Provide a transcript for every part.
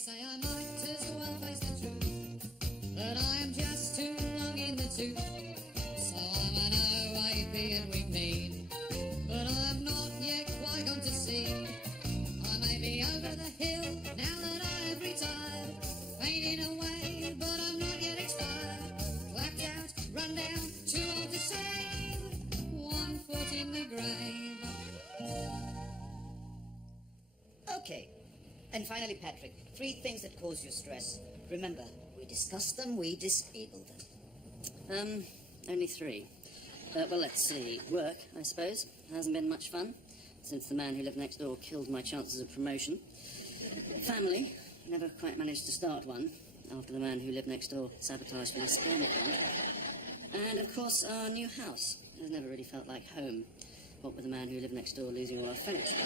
say I might as well face the truth, that I am just too long in the tooth. So I'm an OAP and we mean, but I'm not yet quite gone to sea. I may be over the hill now that I've retired, fading away, but I'm not yet expired. Clapped out, run down, too old to save, 1 foot in the grave. Okay. And finally, Patrick, 3 things that cause you stress. Remember, we discuss them, we disable them. Only 3. Well, let's see. Work, I suppose. Hasn't been much fun since the man who lived next door killed my chances of promotion. Family. Never quite managed to start one after the man who lived next door sabotaged my sperm count. And, of course, our new house. Has never really felt like home. What with the man who lived next door losing all our furniture.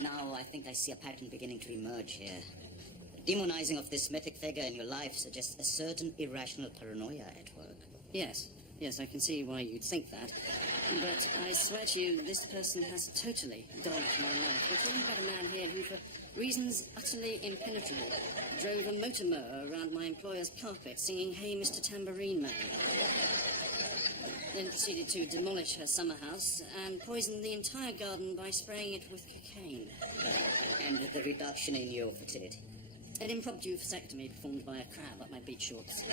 Now I think I see a pattern beginning to emerge here. The demonizing of this mythic figure in your life suggests a certain irrational paranoia at work. Yes, I can see why you'd think that. But I swear to you, this person has totally dogged my life. We're talking about a man here who, for reasons utterly impenetrable, drove a motor mower around my employer's carpet singing Hey Mr. Tambourine Man. Then proceeded to demolish her summer house and poisoned the entire garden by spraying it with cocaine. And the reduction in your fertility. An impromptu vasectomy performed by a crab up my beach shorts.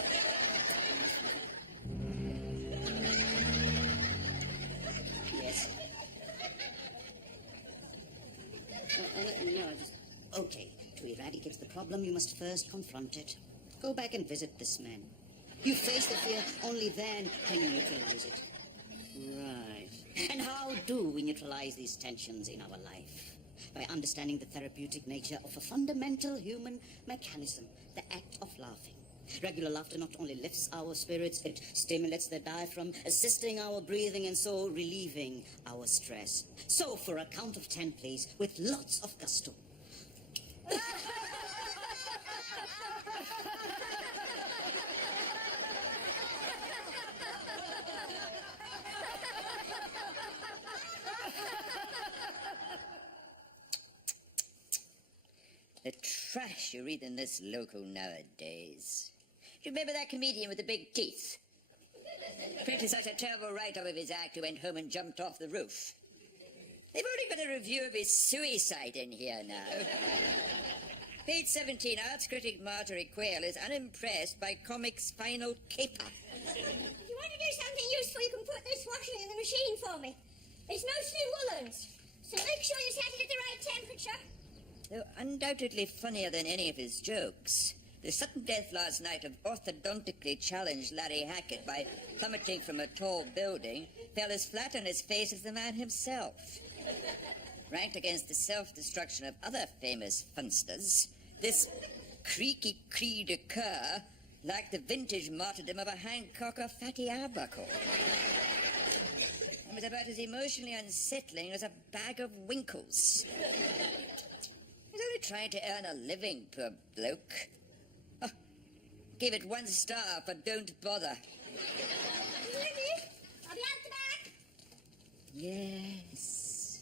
Yes. I'll let you know, I just... Okay, to eradicate the problem, you must first confront it. Go back and visit this man. You face the fear, only then can you neutralize it. Right. And how do we neutralize these tensions in our life? By understanding the therapeutic nature of a fundamental human mechanism, the act of laughing. Regular laughter not only lifts our spirits, it stimulates the diaphragm, assisting our breathing and so relieving our stress. So, for a count of 10, please, with lots of gusto. The trash you read in this local nowadays. Do you remember that comedian with the big teeth? Printed such a terrible write-up of his act, who went home and jumped off the roof. They've already got a review of his suicide in here now. Page 17, arts critic Marjorie Quayle is unimpressed by comic's final caper. If you want to do something useful, you can put this washing in the machine for me. It's mostly woolens, so make sure you set it at the right temperature. Though undoubtedly funnier than any of his jokes, the sudden death last night of orthodontically challenged Larry Hackett by plummeting from a tall building fell as flat on his face as the man himself. Ranked against the self-destruction of other famous funsters, this creaky cri de coeur like the vintage martyrdom of a Hancock or Fatty Arbuckle. And was about as emotionally unsettling as a bag of winkles. He's only trying to earn a living, poor bloke. Oh, give it 1 star for don't bother. I'll be out the back. Yes.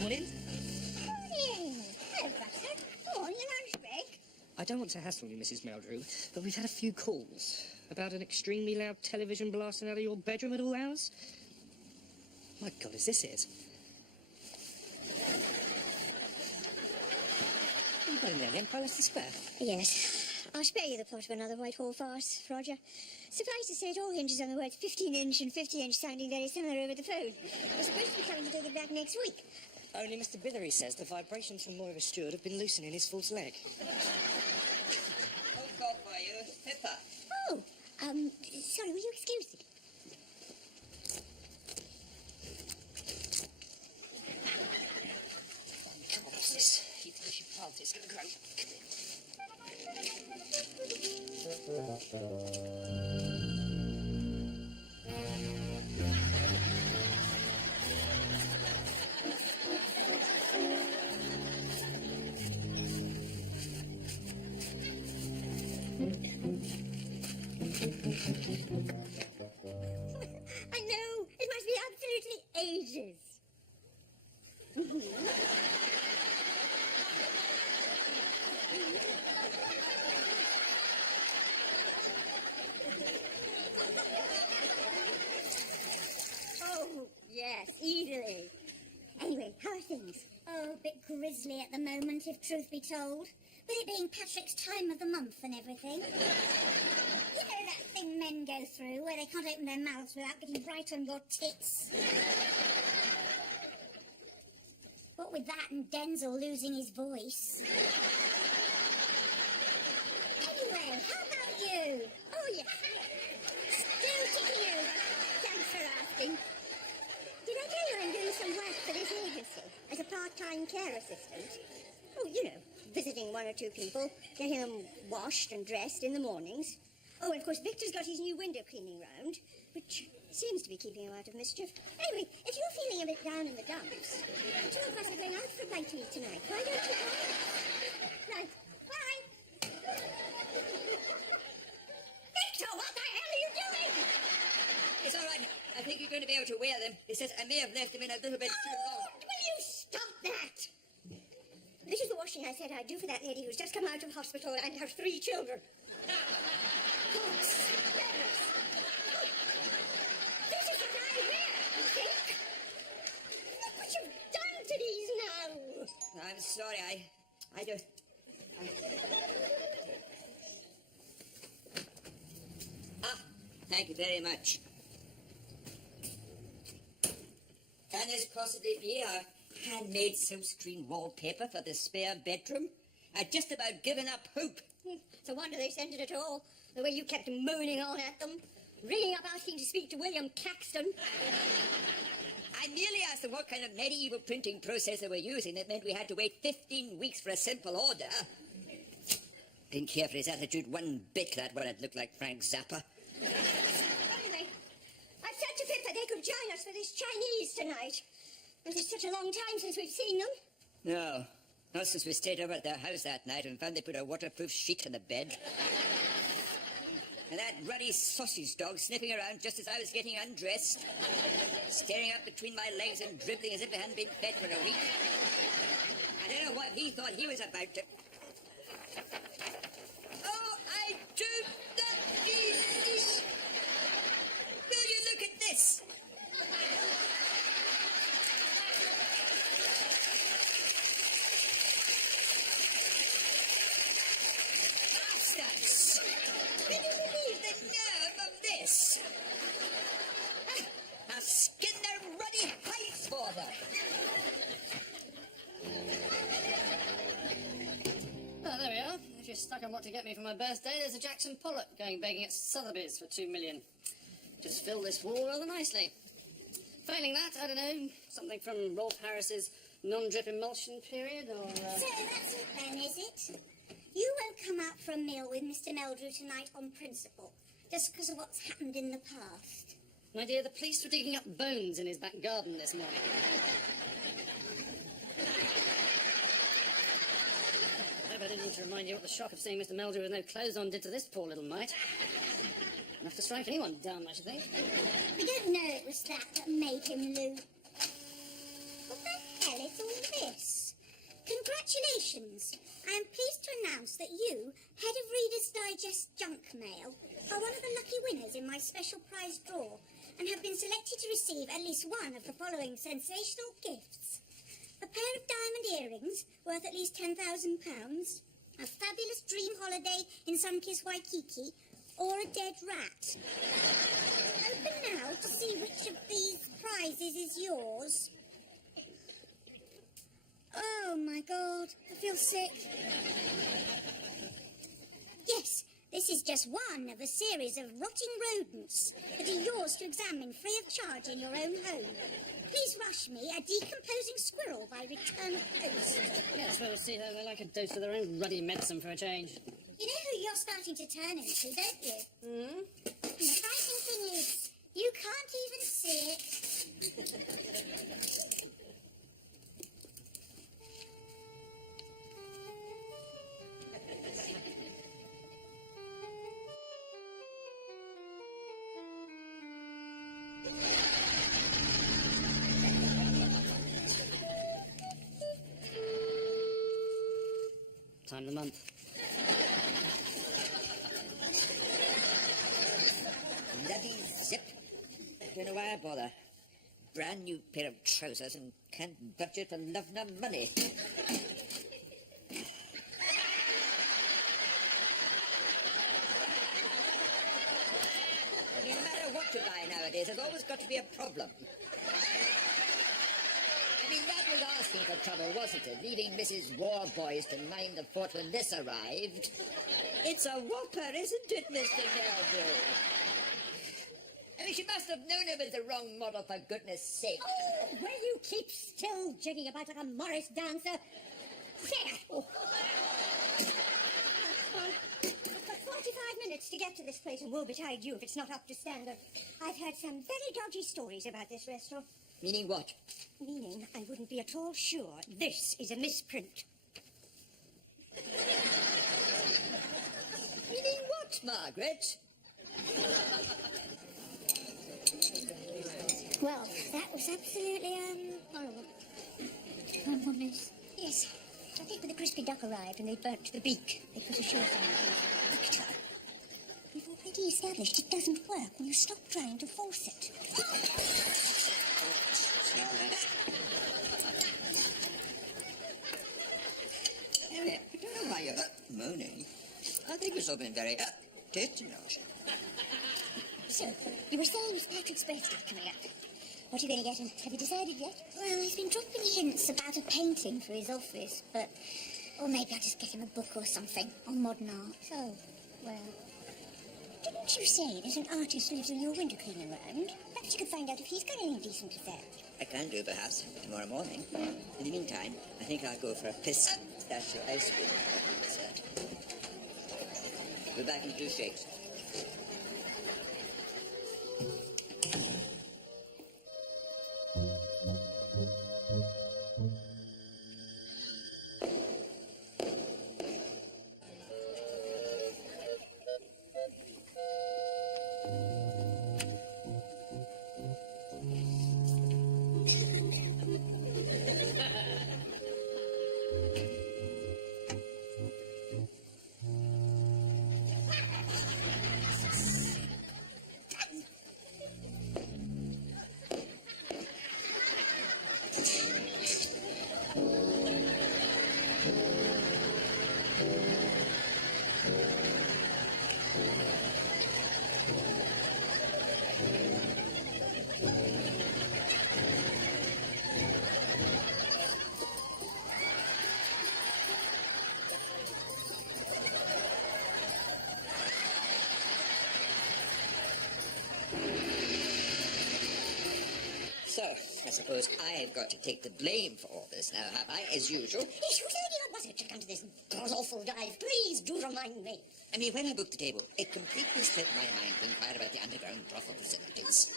Morning. Hello, Buster. Oh, on your lunch break. I don't want to hassle you, Mrs. Meldrew, but we've had a few calls about an extremely loud television blasting out of your bedroom at all hours. My God, is this it? Are you going there, the Empire Leicester Square? Yes. I'll spare you the plot of another Whitehall farce, Roger. Suffice to say, it all hinges on the words 15-inch and 50-inch sounding very similar over the phone. We're supposed to be coming to take it back next week. Only Mr. Bithery says the vibrations from Moira Stewart have been loosening his false leg. Who'll call for you? Pippa. Oh, sorry, will you excuse me? Come on, what's this? You think she planted it's going to grow. I know. It must be absolutely ages. Oh, yes, easily. Anyway, how are things? Oh, a bit grisly at the moment, if truth be told. With it being Patrick's time of the month and everything. You know that thing men go through where they can't open their mouths without getting right on your tits? What with that and Denzel losing his voice. Anyway, how about you? Oh, yes. Still ticking over. Thanks for asking. Did I tell you I'm doing some work for this agency as a part-time care assistant? Oh, you know, visiting one or two people, getting them washed and dressed in the mornings. Oh, and of course, Victor's got his new window cleaning round, which seems to be keeping him out of mischief. Anyway, if you're feeling a bit down in the dumps, the two of us are going out for a bite to eat tonight. Why don't you come? Right, bye. Victor, what the hell are you doing? It's all right. I think you're going to be able to wear them. It's just I may have left them in a little bit too long. Will you stop that? This is the washing I said I'd do for that lady who's just come out of hospital and has 3 children. God spares. This is what I wear, you think? Look what you've done to these now. I'm sorry, I don't... Thank you very much. Can this possibly be a handmade silkscreen wallpaper for the spare bedroom? I'd just about given up hope. It's a wonder they sent it at all. The way you kept moaning on at them. Ringing up asking to speak to William Caxton. I merely asked them what kind of medieval printing process they were using that meant we had to wait 15 weeks for a simple order. Didn't care for his attitude one bit, that one. It looked like Frank Zappa. Anyway, I've said to Pippa they could join us for this Chinese tonight. It is such a long time since we've seen them. No, not since we stayed over at their house that night and found they put a waterproof sheet in the bed. And that ruddy sausage dog sniffing around just as I was getting undressed, staring up between my legs and dribbling as if it hadn't been fed for a week. I don't know what he thought he was about to... Oh, I do not need this. Will you look at this? Bastards! Can you believe the nerve of this? I'll skin their ruddy hides for them. Oh, there we are. If you're stuck on what to get me for my birthday, there's a Jackson Pollock going begging at Sotheby's for $2 million. Just fill this wall rather nicely. Failing that, I don't know, something from Rolf Harris's non-drip emulsion period, or... So that's it then, is it? You won't come out for a meal with Mr. Meldrew tonight on principle, just because of what's happened in the past. My dear, the police were digging up bones in his back garden this morning. I hope I didn't need to remind you what the shock of seeing Mr. Meldrew with no clothes on did to this poor little mite. Enough to strike anyone dumb, I should think. We don't know it was that made him Lou. What the hell is all this? Congratulations. I am pleased to announce that you, head of Reader's Digest Junk Mail, are one of the lucky winners in my special prize draw and have been selected to receive at least one of the following sensational gifts. A pair of diamond earrings worth at least £10,000, a fabulous dream holiday in sun-kissed Waikiki, or a dead rat. Open now to see which of these prizes is yours. Oh, my God, I feel sick. Yes, this is just one of a series of rotting rodents that are yours to examine free of charge in your own home. Please rush me a decomposing squirrel by return of post. Yes, we'll see how they like a dose of their own ruddy medicine for a change. You know who you're starting to turn into, don't you? Hmm? And the frightening thing is, you can't even see it. time of the month. Bloody zip. Don't know why I bother. Brand new pair of trousers and can't budget for love nor money. No matter what you buy nowadays, there's always got to be a problem. I mean, that was asking for trouble, wasn't it? Leaving Mrs. Warboys to mind the fort when this arrived. It's a whopper, isn't it, Mr. Melville? I mean, she must have known it was the wrong model, for goodness sake. Oh, will you keep still jigging about like a Morris dancer? There. Oh. I've got 45 minutes to get to this place and woe betide you if it's not up to standard. I've heard some very dodgy stories about this restaurant. Meaning what? Meaning I wouldn't be at all sure this is a misprint. Meaning what, Margaret? Well, that was absolutely, horrible. One more miss. Yes. I think when the crispy duck arrived and they burnt the beak, they put a short on it. Victor, we've already established it doesn't work when you stop trying to force it. I don't know why you're moaning. I think it's all been very tasty, Marsh. So, you were saying it's Patrick's birthday coming up. What are you going to get him? Have you decided yet? Well, he's been dropping hints about a painting for his office, but... Or maybe I'll just get him a book or something on modern art. Oh, well... Didn't you say there's an artist who lives in your window cleaning around? Perhaps you could find out if he's got anything decent to sell. I can do, perhaps, tomorrow morning. In the meantime, I think I'll go for a pistachio ice cream dessert. We're back in 2 shakes. So, I suppose I've got to take the blame for all this now, have I, as usual? Yes, whose idea was it to come to this god-awful dive? Please do remind me. I mean, when I booked the table, it completely slipped my mind to inquire about the underground brothel facilities.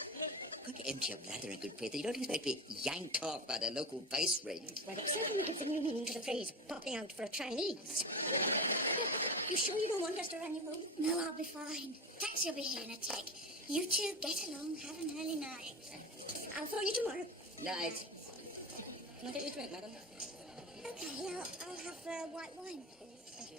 Got to empty your bladder in good faith. You don't expect to be yanked off by the local vice ring. Well, it certainly gives a new meaning to the phrase popping out for a Chinese. You sure you don't want us to run you home? No, I'll be fine. Taxi will be here in a tick. You two get along, have an early night. I'll phone you tomorrow. Night. Can I get you a drink, madam? Okay, I'll have white wine, please. Thank you.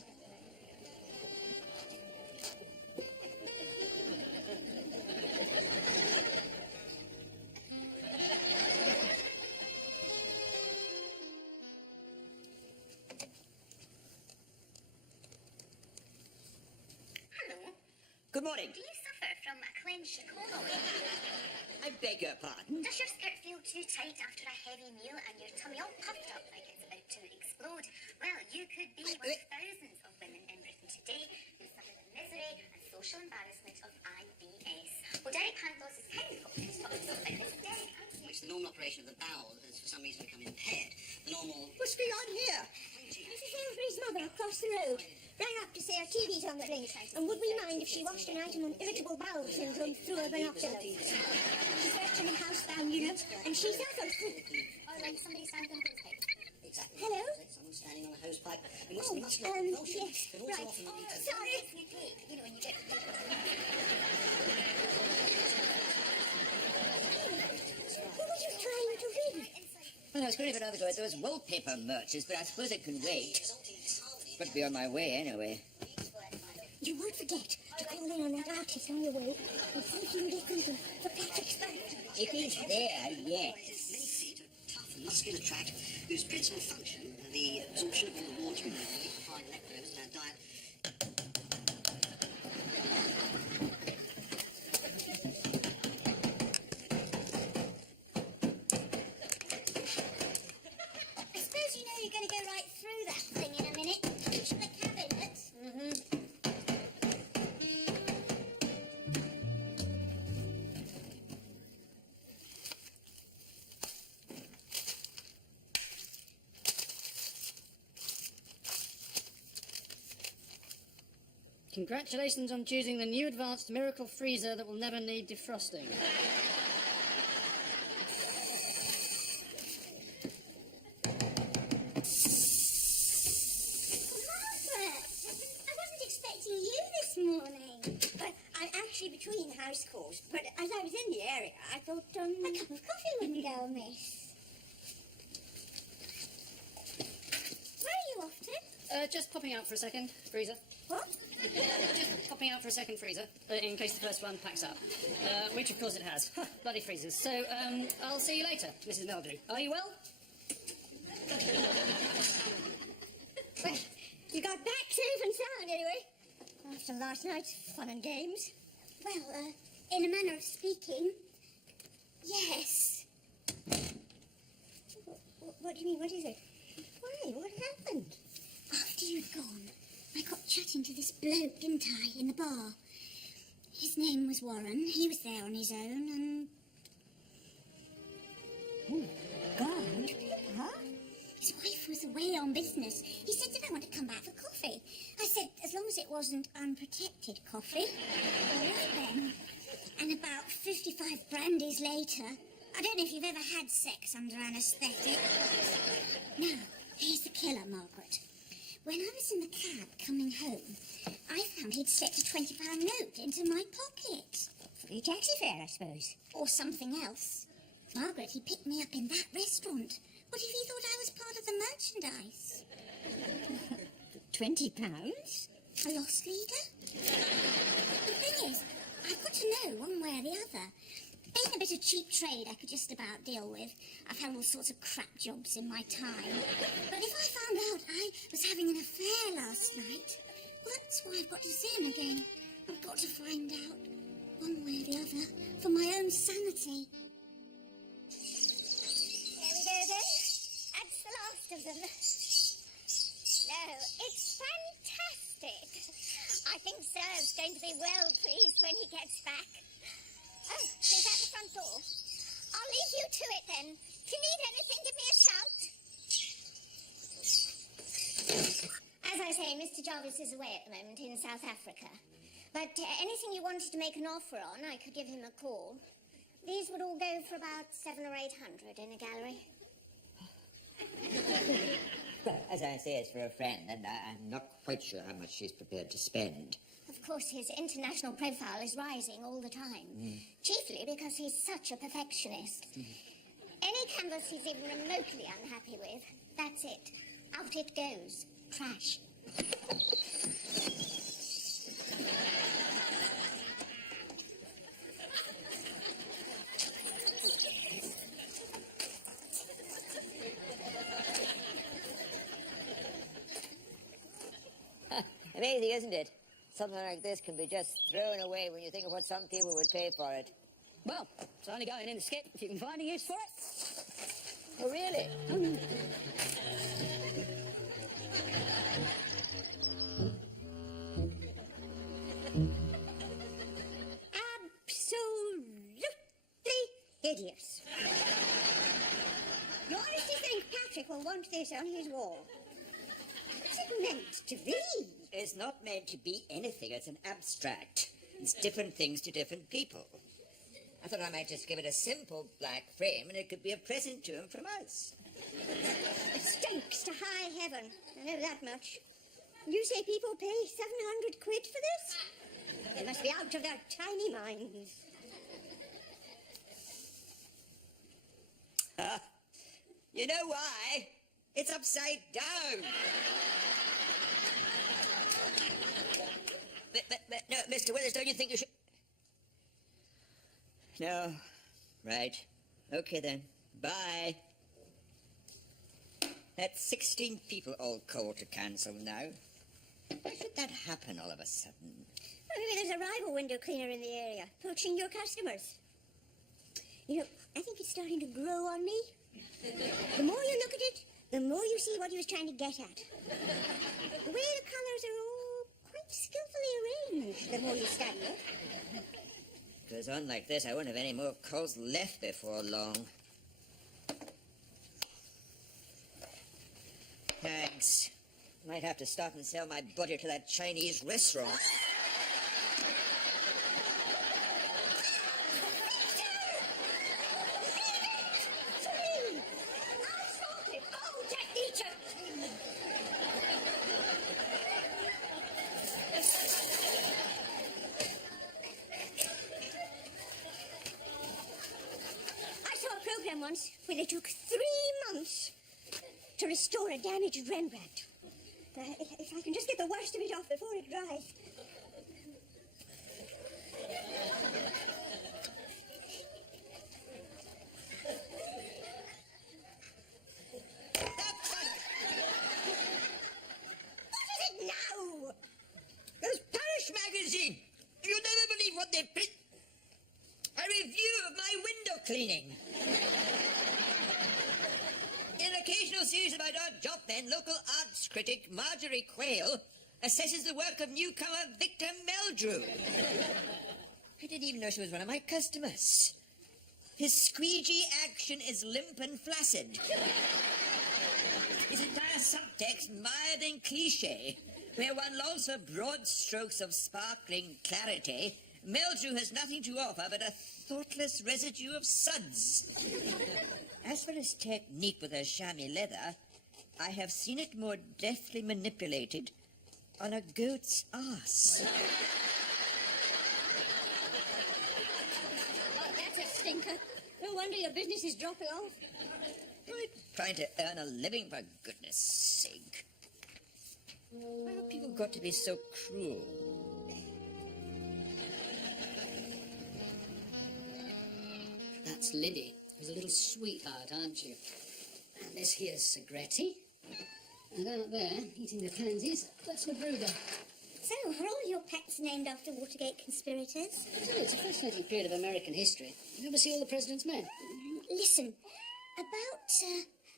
Hello. Good morning. Do you suffer from a clenched colon? I beg your pardon. Does your skirt feel too tight after a heavy meal and your tummy all puffed up like it's about to explode? Well, you could be one of thousands of women in Britain today who suffer the misery and social embarrassment of IBS. Well, Derek Handlos is kind of to talk to us about this. Derek, Which the normal operation of the bowel has for some reason become impaired. The normal... What's going on here? Mrs. Aylesbury's mother across the road rang up to say her TV's on the blink, and would we mind if she watched an item on irritable bowel syndrome through her binoculars? She's virtually housebound, you know, and she suffers. or like somebody standing on his head. Exactly. Hello? Someone standing on a hose pipe. We Oh, must look. Oh, sure. yes, But also right. often we need to... Sorry. You take, you know, when you get... What were you trying to read? Well, I was going to go down the door. There was wallpaper merchants, but I suppose it can wait. Must be on my way anyway. You won't forget to call in on that artist on your way and see if you can get something for Patrick's phone. If he's there, yes. Many feet of tough muscular tract whose principal function, the absorption of all the water in the liquefied electrodes in our diet. I suppose you know you're going to go right through that thing in a minute. Push the cabinet. Congratulations on choosing the new advanced miracle freezer that will never need defrosting. Margaret, I wasn't expecting you this morning. But I'm actually between house calls. But as I was in the area, I thought a cup of coffee wouldn't go amiss. Where are you off to? Just popping out for a second, freezer. What? Just popping out for a second freezer, in case the first one packs up. Which, of course, it has. Bloody freezers. So, I'll see you later, Mrs. Meldrew. Are you well? Well, you got back safe and sound anyway. After last night's fun and games. Well, in a manner of speaking, yes. What do you mean? What is it? Why? What happened? After you'd gone, I got chatting to this bloke, didn't I, in the bar. His name was Warren. He was there on his own, and... Oh, God. Huh? His wife was away on business. He said, did I want to come back for coffee? I said, as long as it wasn't unprotected coffee. All right, then. And about 55 brandies later, I don't know if you've ever had sex under anaesthetic. Now, here's the killer, Margaret. When I was in the cab coming home, I found he'd slipped a £20 note into my pocket. Free taxi fare, I suppose. Or something else. Margaret, he picked me up in that restaurant. What if he thought I was part of the merchandise? £20? A lost leader? The thing is, I've got to know one way or the other. Being a bit of cheap trade I could just about deal with. I've had all sorts of crap jobs in my time. But if I found out I was having an affair last night, well, that's why I've got to see him again. I've got to find out, one way or the other, for my own sanity. There we go, then. That's the last of them. No, it's fantastic. I think Sir's going to be well pleased when he gets back. Oh, is that the front door? I'll leave you to it then. If you need anything, give me a shout. As I say, Mr. Jarvis is away at the moment in South Africa. But anything you wanted to make an offer on, I could give him a call. These would all go for about 700 or 800 in a gallery. Well, as I say, it's for a friend, and I'm not quite sure how much she's prepared to spend. Of course, his international profile is rising all the time, chiefly because he's such a perfectionist. Any canvas he's even remotely unhappy with, that's it. Out it goes. Trash. Amazing, isn't it? Something like this can be just thrown away when you think of what some people would pay for it. Well, it's only going in the skip if you can find a use for it. Oh, really? Absolutely hideous. You honestly think Patrick will want this on his wall? What's it meant to be? It's not meant to be anything. It's an abstract. It's different things to different people. I thought I might just give it a simple black frame and it could be a present to him from us. It stinks to high heaven. I know that much. You say people pay 700 quid for this? They must be out of their tiny minds. You know why? It's upside down. No, Mr. Willis, don't you think you should... No. Right. Okay, then. Bye. That's 16 people all called to cancel now. Why should that happen all of a sudden? Well, maybe there's a rival window cleaner in the area, poaching your customers. You know, I think it's starting to grow on me. The more you look at it, the more you see what he was trying to get at. The way the colours are all quite skillfully arranged, the more you study it. If it goes on like this, I won't have any more calls left before long. Thanks. Might have to stop and sell my butter to that Chinese restaurant. I saw a program once where they took 3 months to restore a damaged Rembrandt. If I can just get the worst of it off before it dries. What is it now? There's Parish Magazine. You'll never believe what they print. A review of my window cleaning. In an occasional series about odd job men, local arts critic Marjorie Quayle assesses the work of newcomer Victor Meldrew. I didn't even know she was one of my customers. His squeegee action is limp and flaccid. His entire subtext mired and cliché, where one longs for broad strokes of sparkling clarity. Meldrew has nothing to offer but a thoughtless residue of suds. As for his technique with her chamois leather, I have seen it more deftly manipulated on a goat's ass. Oh, that's a stinker. No wonder your business is dropping off. I'm trying to earn a living, for goodness sake. Why have people got to be so cruel? That's Liddy, who's a little sweetheart, aren't you? And this here's Segretti. And out there, eating the pansies, that's Magruder. So, are all your pets named after Watergate conspirators? I tell you, it's a fascinating period of American history. You ever see All the President's Men? Listen, about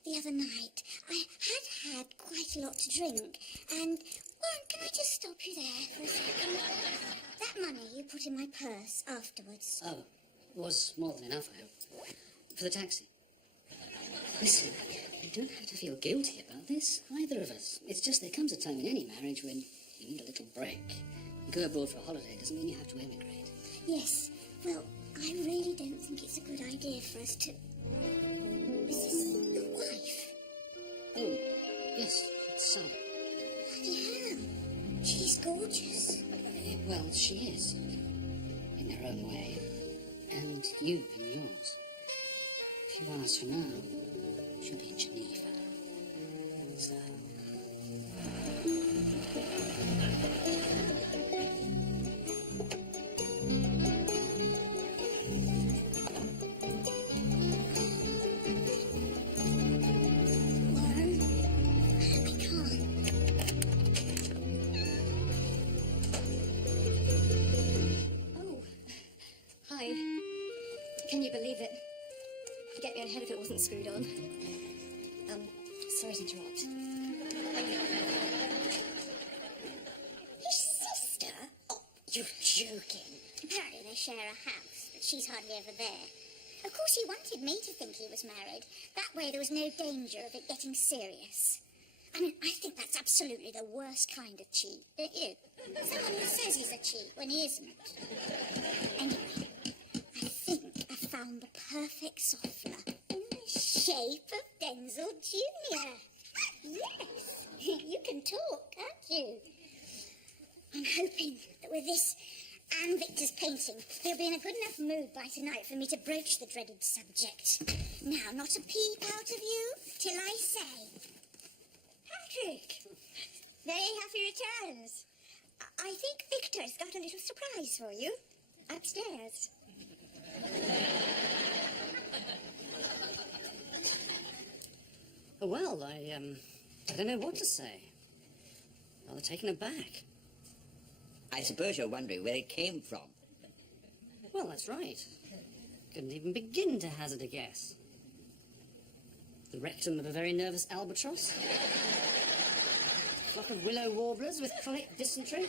the other night, I had quite a lot to drink, and, Warren, can I just stop you there for a second? That money you put in my purse afterwards. Oh, was more than enough, I hope. For the taxi. Listen, you don't have to feel guilty about this, either of us. It's just there comes a time in any marriage when you need a little break. You go abroad for a holiday doesn't mean you have to emigrate. Yes, well, I really don't think it's a good idea for us to... Is this the wife? Oh, yes, it's Sally. Bloody hell, she's gorgeous. Well, she is. In her own way. And you in yours. A few hours from now, she'll be in Geneva. So... Can you believe it? You'd get me on ahead if it wasn't screwed on. Sorry to interrupt. His sister? Oh, you're joking. Apparently they share a house, but she's hardly ever there. Of course, he wanted me to think he was married. That way there was no danger of it getting serious. I mean, I think that's absolutely the worst kind of cheat, don't you? Someone who says he's a cheat when he isn't. Anyway, I think I found the perfect softener in the shape of Denzel Jr. Yes, you can talk, can't you? I'm hoping that with this and Victor's painting, he'll be in a good enough mood by tonight for me to broach the dreaded subject. Now, not a peep out of you till I say... Patrick! Very happy returns. I think Victor's got a little surprise for you. Upstairs. Well, I don't know what to say. Rather taken aback. I suppose you're wondering where it came from. Well, that's right. Couldn't even begin to hazard a guess. The rectum of a very nervous albatross? Flock of willow warblers with chronic dysentery?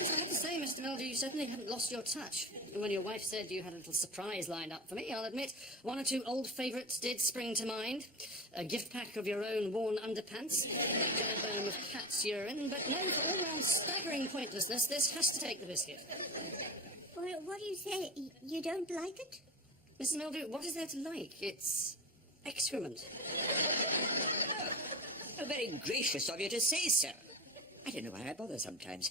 Yes, I have to say, Mr. Meldrew, you certainly haven't lost your touch. When your wife said you had a little surprise lined up for me, I'll admit one or two old favourites did spring to mind. A gift pack of your own worn underpants, a jawbone of cat's urine, but no, for all-round staggering pointlessness, this has to take the biscuit. Well, what do you say? You don't like it? Mrs. Meldrew, what is there to like? It's excrement. Oh, very gracious of you to say so. I don't know why I bother sometimes.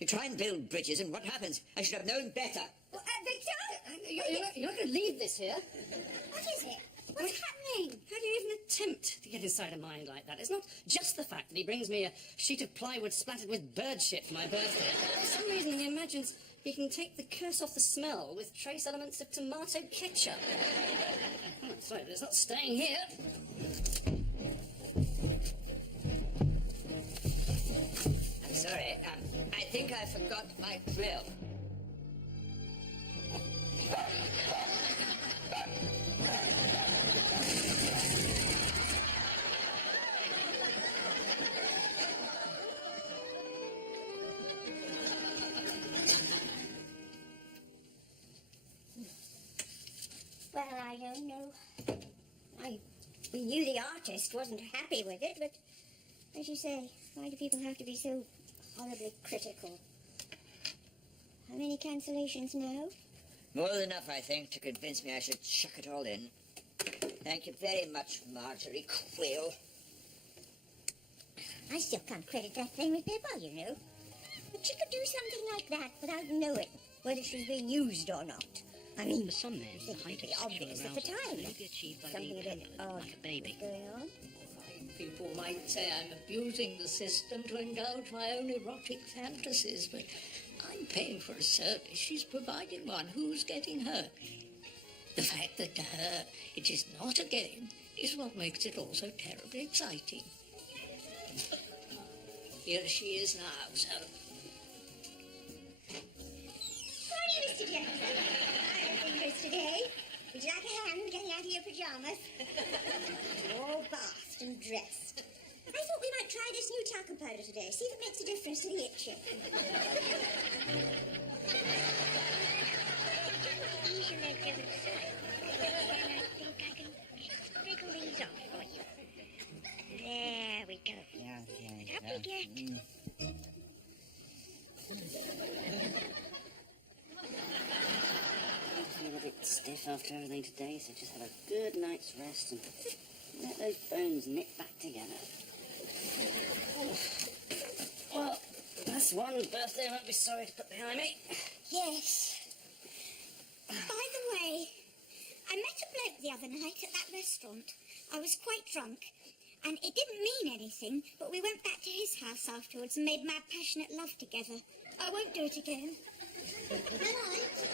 You try and build bridges, and what happens? I should have known better. Well, Victor? You're not going to leave this here. What is it? What's happening? How do you even attempt to get inside a mind like that? It's not just the fact that he brings me a sheet of plywood splattered with bird shit for my birthday. For some reason, he imagines he can take the curse off the smell with trace elements of tomato ketchup. Oh, sorry, but it's not staying here. I'm sorry. I think I forgot my drill. Well, I don't know. We knew the artist wasn't happy with it, but as you say, why do people have to be so horribly critical? How many cancellations now? More than enough, I think, to convince me I should chuck it all in. Thank you very much, Marjorie Quill. I still can't credit that thing with Pippa, you know. But she could do something like that without knowing whether she's being used or not. I mean, For some men, the height of pretty obvious sexual at the arousal time. may be achieved by Something being a bit pregnant, odd like a baby. going on. People might say I'm abusing the system to indulge my own erotic fantasies, but I'm paying for a service. She's providing one. Who's getting hurt? The fact that to her it is not a game is what makes it all so terribly exciting. Here she is now, so... Morning, Mr. Jackson. I have fingers today. Would you like a hand getting out of your pajamas? You're all bathed and dressed. I thought we might try this new talcum powder today, see if it makes a difference to the itching. Ease your legs over the side. Then I think I can just wriggle these off for you. There we go. Up we get. I feel a bit stiff after everything today, so just have a good night's rest and let those bones knit back together. Well, that's one birthday I won't be sorry to put behind me. Yes. By the way, I met a bloke the other night at that restaurant. I was quite drunk, and it didn't mean anything, but we went back to his house afterwards and made mad passionate love together. I won't do it again. Good night.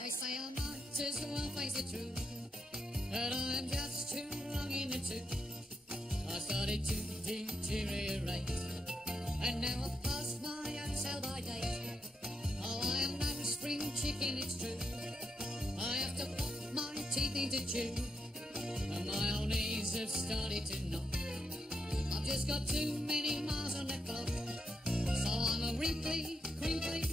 They say I might as well face the truth, that I'm just too long in the tooth. I started to deteriorate, and now I've passed my own sell-by date. Oh, I am no spring chicken, it's true. I have to pop my teeth into chew, and my old knees have started to knock. I've just got too many miles on the clock, so I'm a wrinkly, crinkly